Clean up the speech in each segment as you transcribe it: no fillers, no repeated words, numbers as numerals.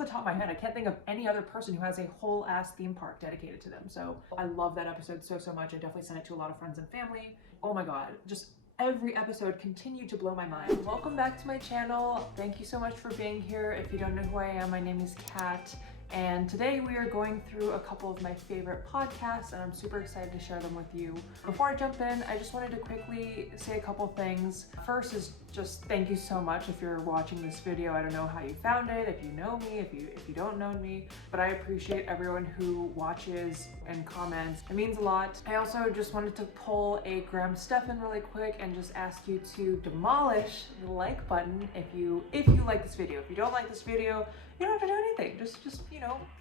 the top of my head, I can't think of any other person who has a whole ass theme park dedicated to them. So I love that episode so much. I definitely sent it to a lot of friends and family. Oh my god, just every episode continued to blow my mind. Welcome back to my channel. Thank you so much for being here. If you don't know who I am, my name is Kat. And today we are going through a couple of my favorite podcasts, and I'm super excited to share them with you. Before I jump in, I just wanted to quickly say a couple things. First is just thank you so much if you're watching this video. I don't know how you found it, if you know me, if you don't know me, but I appreciate everyone who watches and comments. It means a lot. I also just wanted to pull a Graham Stephan really quick and just ask you to demolish the like button if you like this video. If you don't like this video, you don't have to do anything. Just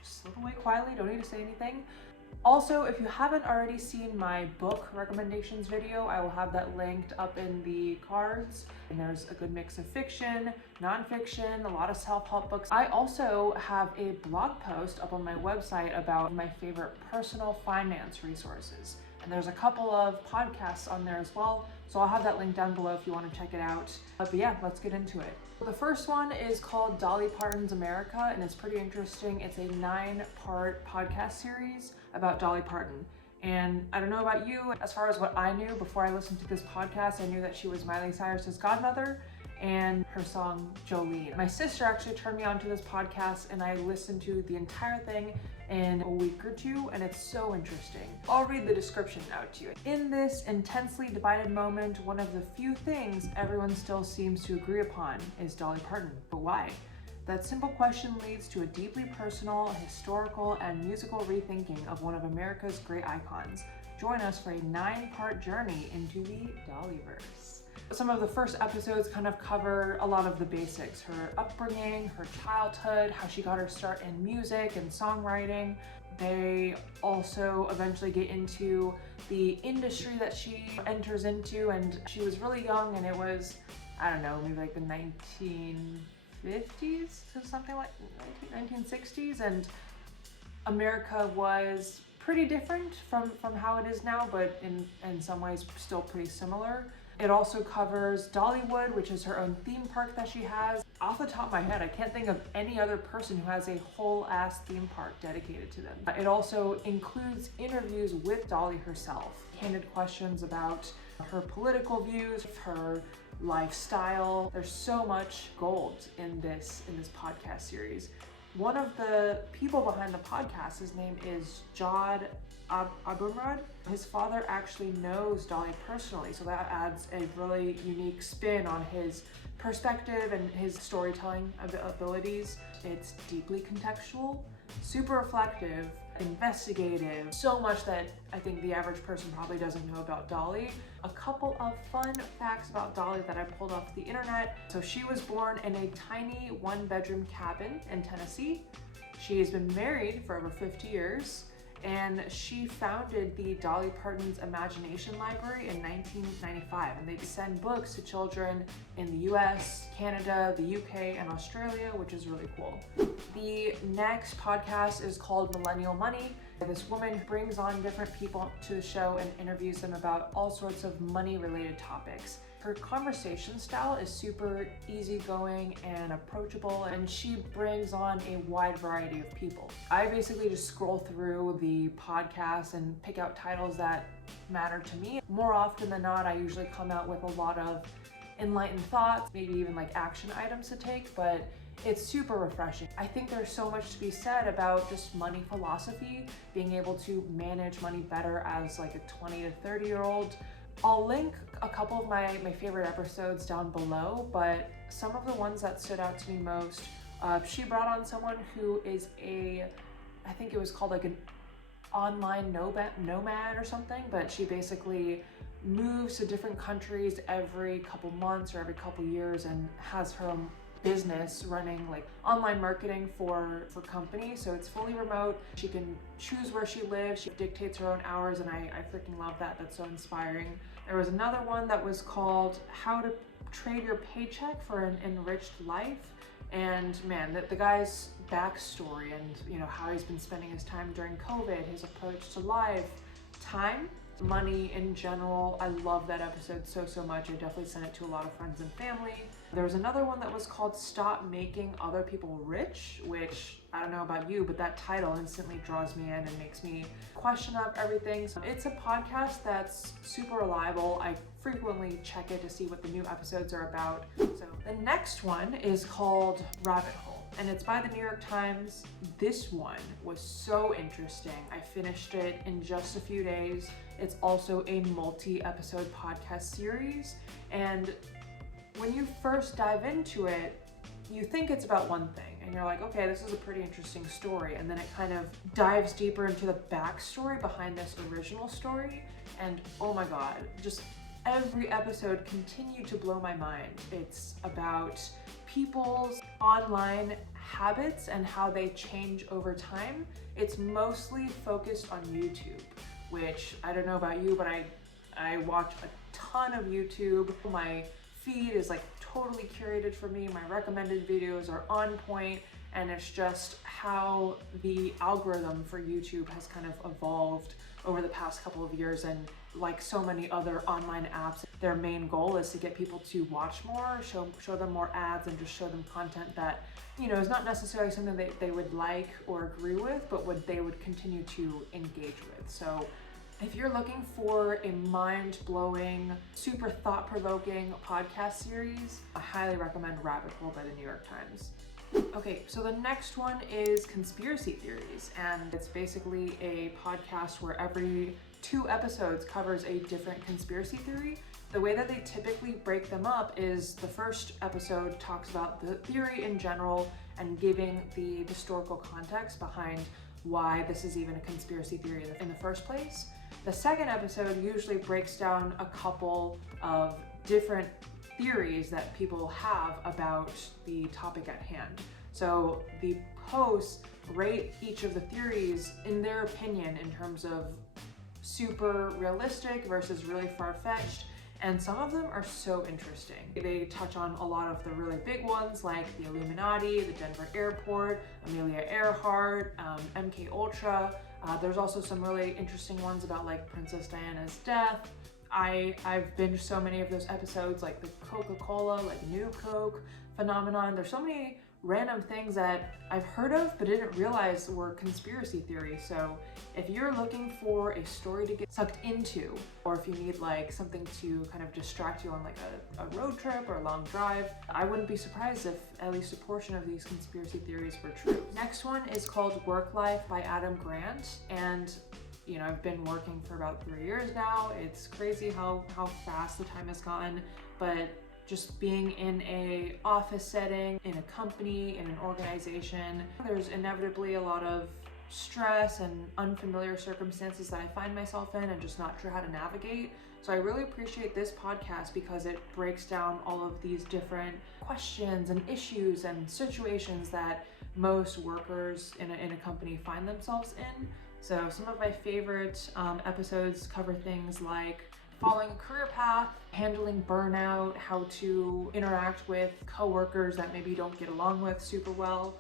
slip away quietly. Don't need to say anything. Also, if you haven't already seen my book recommendations video, I will have that linked up in the cards. And there's a good mix of fiction, nonfiction, a lot of self-help books. I also have a blog post up on my website about my favorite personal finance resources. And there's a couple of podcasts on there as well. So I'll have that link down below if you want to check it out. But yeah, let's get into it. The first one is called Dolly Parton's America, and it's pretty interesting. It's a 9-part podcast series about Dolly Parton. And I don't know about you, as far as what I knew before I listened to this podcast, I knew that she was Miley Cyrus's godmother and her song Jolene. My sister actually turned me on to this podcast, and I listened to the entire thing in a week or two, and it's so interesting. I'll read the description out to you. In this intensely divided moment, one of the few things everyone still seems to agree upon is Dolly Parton. But why? That simple question leads to a deeply personal, historical, and musical rethinking of one of America's great icons. Join us for a 9-part journey into the Dollyverse. Some of the first episodes kind of cover a lot of the basics: her upbringing, her childhood, how she got her start in music and songwriting. They also eventually get into the industry that she enters into, and she was really young, and it was, I don't know, maybe like the 1950s or something, like 1960s, and America was pretty different from how it is now, but in some ways still pretty similar. It also covers Dollywood, which is her own theme park that she has. Off the top of my head, I can't think of any other person who has a whole ass theme park dedicated to them. It also includes interviews with Dolly herself, candid questions about her political views, her lifestyle. There's so much gold in this podcast series. One of the people behind the podcast, his name is Jod Abumrad. His father actually knows Dolly personally, so that adds a really unique spin on his perspective and his storytelling abilities. It's deeply contextual, super reflective, investigative, so much that I think the average person probably doesn't know about Dolly. A couple of fun facts about Dolly that I pulled off the internet. So she was born in a tiny 1-bedroom cabin in Tennessee. She has been married for over 50 years. And she founded the Dolly Parton's Imagination Library in 1995, and they send books to children in the US, Canada, the UK, and Australia, which is really cool. The next podcast is called Millennial Money. This woman brings on different people to the show and interviews them about all sorts of money-related topics. Her conversation style is super easygoing and approachable, and she brings on a wide variety of people. I basically just scroll through the podcast and pick out titles that matter to me. More often than not, I usually come out with a lot of enlightened thoughts, maybe even like action items to take, but it's super refreshing. I think there's so much to be said about just money philosophy, being able to manage money better as like a 20 to 30-year-old. I'll link a couple of my favorite episodes down below, but some of the ones that stood out to me most, she brought on someone who is I think it was called like an online nomad or something, but she basically moves to different countries every couple months or every couple years and has her own business running like online marketing for companies. So it's fully remote. She can choose where she lives. She dictates her own hours, and I freaking love that. That's so inspiring. There was another one that was called How to Trade Your Paycheck for an Enriched Life. And man, the guy's backstory and how he's been spending his time during COVID, his approach to life, time, money in general. I love that episode so much. I definitely sent it to a lot of friends and family. There was another one that was called Stop Making Other People Rich, which I don't know about you, but that title instantly draws me in and makes me question up everything. So it's a podcast that's super reliable. I frequently check it to see what the new episodes are about. So the next one is called Rabbit Hole, and it's by the New York Times. This one was so interesting. I finished it in just a few days. It's also a multi-episode podcast series, and when you first dive into it, you think it's about one thing and you're like, okay, this is a pretty interesting story. And then it kind of dives deeper into the backstory behind this original story. And oh my God, just every episode continued to blow my mind. It's about people's online habits and how they change over time. It's mostly focused on YouTube, which I don't know about you, but I watch a ton of YouTube. My feed is like totally curated for me. My recommended videos are on point, and it's just how the algorithm for YouTube has kind of evolved over the past couple of years. And like so many other online apps, their main goal is to get people to watch more, show them more ads, and just show them content that, you know, is not necessarily something that they would like or agree with, but what they would continue to engage with. So if you're looking for a mind-blowing, super thought-provoking podcast series, I highly recommend Rabbit Hole by the New York Times. Okay, so the next one is Conspiracy Theories, and it's basically a podcast where every 2 episodes covers a different conspiracy theory. The way that they typically break them up is the first episode talks about the theory in general and giving the historical context behind why this is even a conspiracy theory in the first place. The second episode usually breaks down a couple of different theories that people have about the topic at hand. So the hosts rate each of the theories in their opinion in terms of super realistic versus really far-fetched, and some of them are so interesting. They touch on a lot of the really big ones like the Illuminati, the Denver airport, Amelia Earhart, MK Ultra. There's also some really interesting ones about like Princess Diana's death. I've binged so many of those episodes, like the Coca-Cola, like New Coke phenomenon. There's so many random things that I've heard of but didn't realize were conspiracy theories. So if you're looking for a story to get sucked into, or if you need like something to kind of distract you on like a road trip or a long drive, I wouldn't be surprised if at least a portion of these conspiracy theories were true. Next one is called WorkLife by Adam Grant, and you know, I've been working for about 3 years now. It's crazy how fast the time has gone, but just being in a office setting, in a company, in an organization, there's inevitably a lot of stress and unfamiliar circumstances that I find myself in and just not sure how to navigate. So I really appreciate this podcast because it breaks down all of these different questions and issues and situations that most workers in a company find themselves in. So some of my favorite episodes cover things like following a career path, handling burnout, how to interact with coworkers that maybe you don't get along with super well,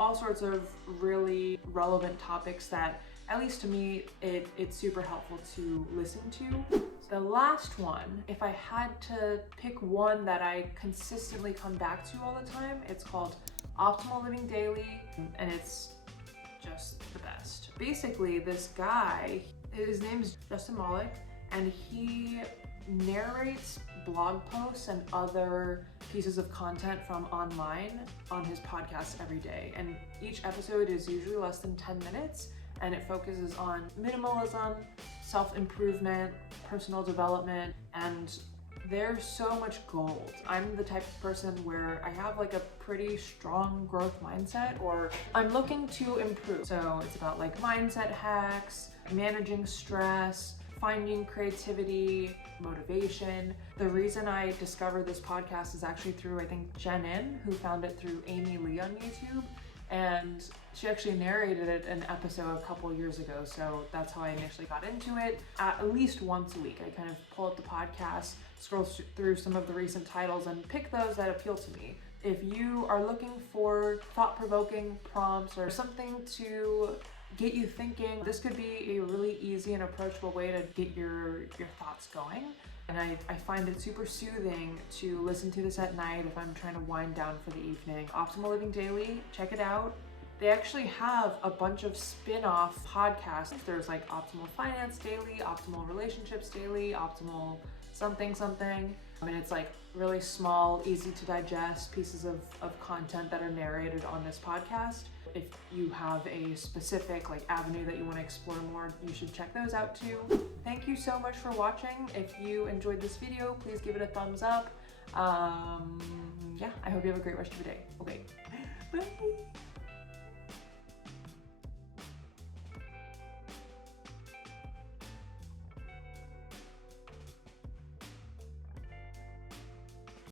all sorts of really relevant topics that, at least to me, it's super helpful to listen to. The last one, if I had to pick one that I consistently come back to all the time, it's called Optimal Living Daily, and it's just the best. Basically, this guy, his name's Justin Malik, and he narrates blog posts and other pieces of content from online on his podcast every day. And each episode is usually less than 10 minutes, and it focuses on minimalism, self-improvement, personal development, and there's so much gold. I'm the type of person where I have like a pretty strong growth mindset, or I'm looking to improve. So it's about like mindset hacks, managing stress, finding creativity, motivation. The reason I discovered this podcast is actually through, I think, Jen In, who found it through Amy Lee on YouTube. And she actually narrated it an episode a couple years ago. So that's how I initially got into it. At least once a week, I kind of pull up the podcast, scroll through some of the recent titles, and pick those that appeal to me. If you are looking for thought-provoking prompts or something to get you thinking. This could be a really easy and approachable way to get your thoughts going. And I find it super soothing to listen to this at night if I'm trying to wind down for the evening. Optimal Living Daily, check it out. They actually have a bunch of spin-off podcasts. There's like Optimal Finance Daily, Optimal Relationships Daily, Optimal something something. I mean, it's like really small, easy to digest pieces of content that are narrated on this podcast. If you have a specific like avenue that you want to explore more, you should check those out too. Thank you so much for watching. If you enjoyed this video, please give it a thumbs up. Yeah, I hope you have a great rest of your day. Okay, bye.